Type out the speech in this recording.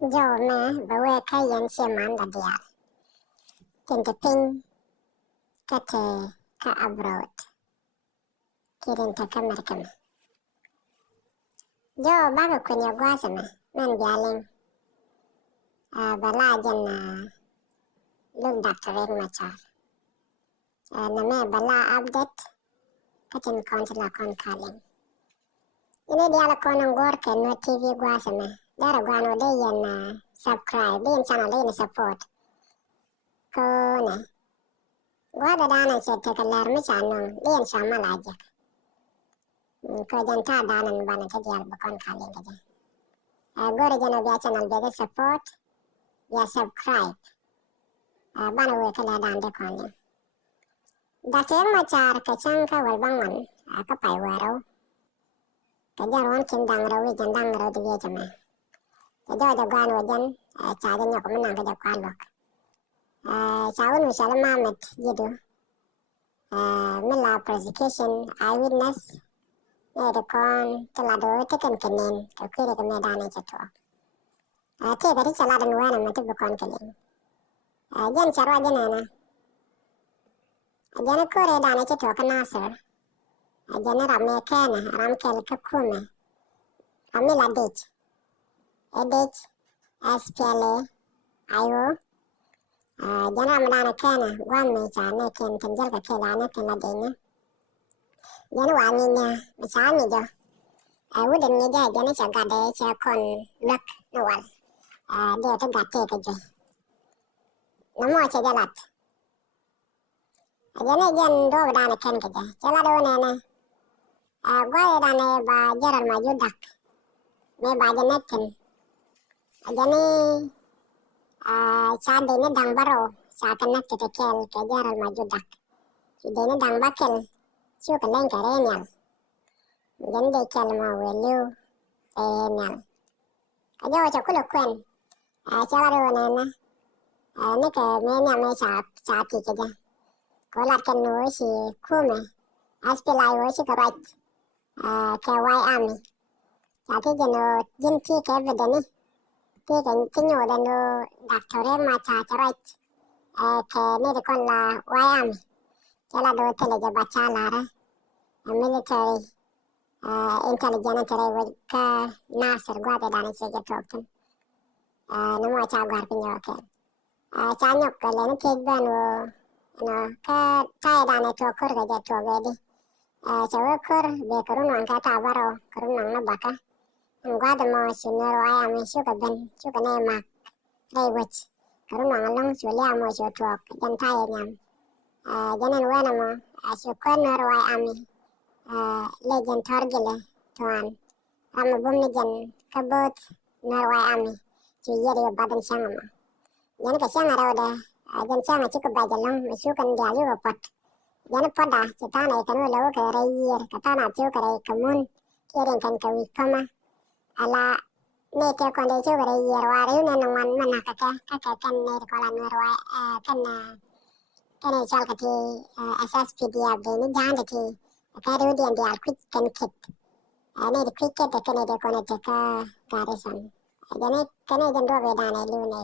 Jo me ba we ka yen che man da dia. Tente ping kate ka abroad. Kirin ta kamar kama. Jo ba ga kunya gwasa me. Men bialing. Bala jan look Dr. Riek Machar. Na me bala update katin kontila kon kaling. Ini dia la konon gorke no TV gwasa me. Dara gwano de yen subscribe. Din channel de support. Ko ne. Gwada dana ce ta kallar mutanen din shama lajik. Ko janta danan bana ta diyar bakon kalin gaje. Gore jana biya channel biya support. Biya subscribe. Bana we kala dan de konin. Dr. Riek Machar ka can ka walbangan ka pai waro. Ka jarwan kin dang rawi jan dang rawi de jama. Ka jo da gwan wajan cha da nyok manan ka da kwalok. Chawun misal Mamet jidu. Mila prosecution eyewitness. Ne da kon talado taken kenen ka kwere ka medane chato. Te ka ri chala da nuwana matu bukon kalin. Jan charwa janana. Jana kore dana chato ka nasir. Jana rame kena ram kel ka kume. Ramila dich. Edich SPLA ayo. Jana ramadana kena guam me cha ne ken kanjal ka kela ne ken la denya. Jana wangi nya machani jo. Wuden ni ja jana cha gade cha kon lak nawal. Dia ta gatte ka jo. Namo cha jalat. Jana jan do dana ken ka ja. Chala do ne ne. Gwa dana ba jaral maju dak. Me ba janaten. Jani cha de ne dang baro. Cha kanak te kel ka jaral maju dak. De ne dang bakel. Chu ka len ka renyal. Jan de kel ma welu renyal. Ka jo cha kulo kwen. Chala do ne ne. Ne ka me nya me cha ti ka ja. Ko lat ken no si kume. Aspelai wo si ka right. Ka wai ami. Cha ti jano jin ti ka evidence. Ti kan tinyo da no Dr. Riek Machar cha right. Ka ne de kon la wai ami. Chala do tele ja bacha lara. Military intelligence tare wa ka nasir gwada dana ce ja tokten. Namo cha gwar pinyo ke. Cha nyok ka le ne ke ban wo no ka tai dana to kur ga ja to gedi. Cha wo kur be kurun wan ka ta baro kurun nan na baka. Gwada mo sunero ai ami shuka ben shuka ne mak rai wach. Kurun nan long chule amo cho tok jan tai nyam. Janan wena mo shukon nero ai ami. Legend targile tuan rama bumni jan kabot narwai ami ci yeri badan sangama jan ka sanga rawda jan sanga ci ko bajalong masukan dialu ko pot jan poda ci tana kanu lawo ka rayir ka tana ci ko ray kamun keren kan ka wi kama ala ne te ko de ci ko rayir wari ne no man manaka ka kan ne ko la narwai kan chal ka ti SSPD abde ni jande ti Kari udian di alquit kan kit. Ane di quick kit kene de kone teka garrison. Jane kene jando bedana lu ne